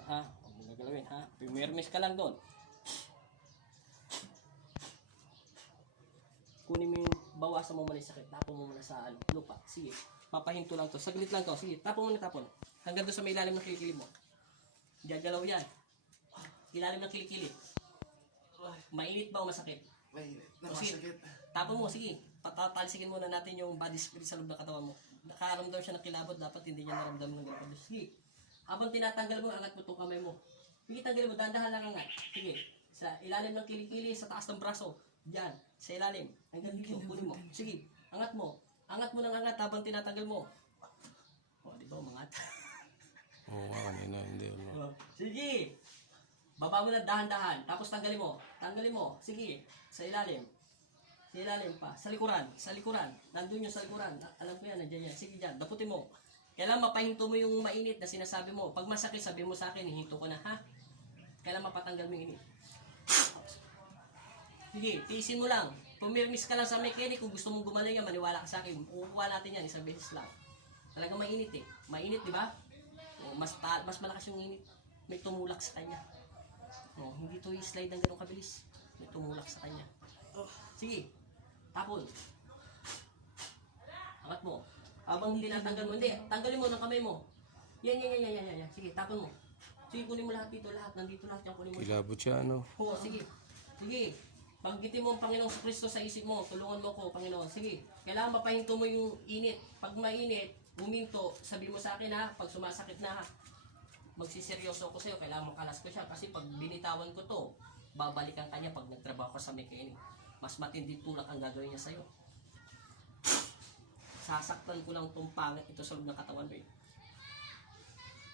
lang ha. Huwag mo gagalawin ha. Pumirmis ka lang doon. Kunin mo yung bawasan mo muna yung sakit. Tapon mo muna sa lupa. Sige. Mapahinto lang to. Saglit lang to. Sige. Tapon mo na tapon. Hanggang doon sa may ilalim ng kilikili mo. Diyan galaw yan. Ilalim ng kilikili. Mainit ba o masakit? Mainit na masakit. Tapon mo. Sige. Patatalsikin muna natin yung body spirit sa loob ng katawan mo. Nakaramdam siya ng kilabot. Dapat hindi niya naramdam ng gano'n. Sige. Habang tinatanggal mo, angat mo itong kamay mo. Sige, tanggalin mo. Dahan-dahan lang angat. Sige. Sa ilalim ng kilikili, sa taas ng braso. Diyan, sa ilalim. Hanggang dito, kunin mo. Sige, angat mo. Angat mo ng angat habang tinatanggal mo. O, di ba, umangat? Oo, kanina, hindi. Sige. Baba mo na dahan-dahan. Tapos tanggalin mo. Tanggalin mo. Sige, sa ilalim. Sa ilalim pa. Sa likuran. Sa likuran. Nandun yung sa likuran. Alam ko yan, nandiyan yan. Sige dyan, daputin mo. Kailangan mapahinto mo yung mainit na sinasabi mo. Pag masakit, sabi mo sa akin, hihinto ko na, ha? Kailangan mapatanggal mo yung init. Sige, tiisin mo lang. Pumirmis ka lang sa mechanic. Kung gusto mong gumaling yan, maniwala ka sa akin. Uukuha natin yan, isang beses lang. Talagang mainit eh. Mainit, di ba? O, mas malakas yung init. May tumulak sa kanya. O, hindi to i-slide ng ganun kabilis. May tumulak sa kanya. Sige, tapon. Angat mo. Habang tinatanggal mo, hindi, tanggalin mo ng kamay mo. Yan. Sige, tapon mo. Sige, kunin mo lahat dito, lahat. Nandito lahat yan, kunin mo. Kilabot siya, ano? Oo, sige. Sige. Paggitin mo ang Panginoong Kristo sa isip mo, tulungan mo ko, Panginoon. Sige, kailangan mapahinto mo yung init. Pag mainit, huminto, sabi mo sa akin ha, pag sumasakit na ha, magsiseryoso ko sa'yo, kailangan makalas ko siya. Kasi pag binitawan ko to, babalikan ka niya pag nagtrabaho ka sa mechanic. Mas matindi tulak ang gagawin niya sa'yo. Sasaktan ko lang itong pangit ito sa loob ng katawan mo eh.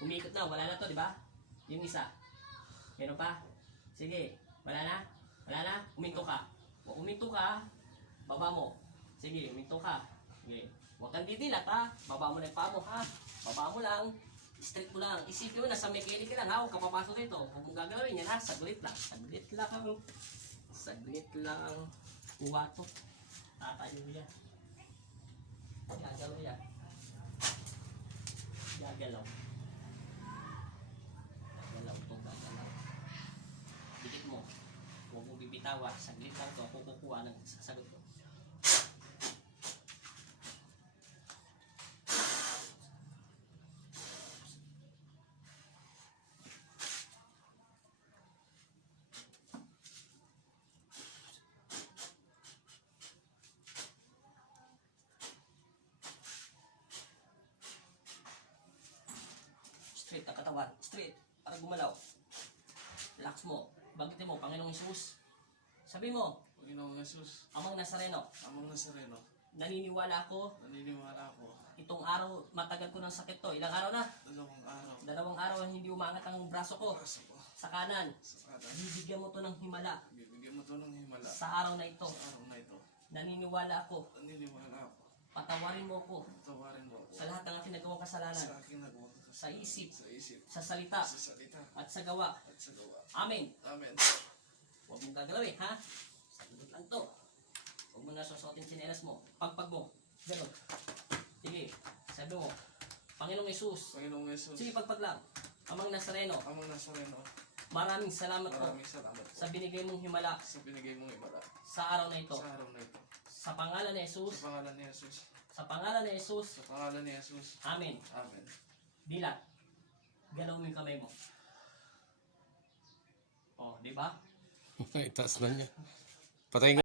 Umikot na, wala na to, di ba? Yung isa. Meron pa? Sige, wala na? Wala na? Uminto ka. O, uminto ka, baba mo. Sige, uminto ka. Sige. Huwag kang didilat ha. Baba mo na yung paa mo ha. Baba mo lang. Straight mo lang. Isipin mo na sa mechanic ka lang ha. Huwag ka papasok dito. Huwag mong gagawin yan ha. Saglit lang. Saglit lang. Saglit lang. Kuha to. Tatayo yan. Gagalaw yan. Gagalaw. Gagalaw to. Gagalaw. Dikit mo. Huwag mo bibitawa. Saglit lang to. Ako kukuha ng sasagot ko. Straight ang katawan. Straight. Para gumalaw. Relax mo. Banggitin mo, Panginoong Hesus. Sabi mo, Panginoong Jesus, Amang Nazareno, Amang Nazareno, naniniwala ako, naniniwala ako. itong araw, matagal ko ng sakit to. Ilang araw na? 2 araw. 2 araw hindi umangat ang braso ko. Oras ako Sa kanan. sa kanan. Bibigyan mo to ng himala. Bibigyan mo to ng himala Sa araw na ito. sa araw na ito. Naniniwala ako. Naniniwala ako. Patawarin mo ko Tawarin mo ako sa lahat ng aking nagawang kasalanan. sa aking nagawa Sa isip, sa isip, sa salita, sa salita, at sa gawa. at sa gawa. Amen. Amen. Huwag mong gagalawin, ha? Sagot lang to. Huwag mo na susuotin sinelas mo. Pagpag mo. Ganon. Sige. Sabi mo, Panginoong Hesus. Panginoong Jesus, Sige, pagpag lang. Amang Nazareno, Amang Nazareno, maraming salamat po maraming salamat po sa binigay mong himala sa binigay mong himala sa araw na ito. sa araw na ito. Sa pangalan ni Jesus. Sa pangalan ni Jesus, Sa pangalan ni Jesus. sa pangalan ni Jesus. Amen. Amen. Dilat. Galaw mo yung kamay mo. Oh, di ba? Itaas na niya. Patay nga.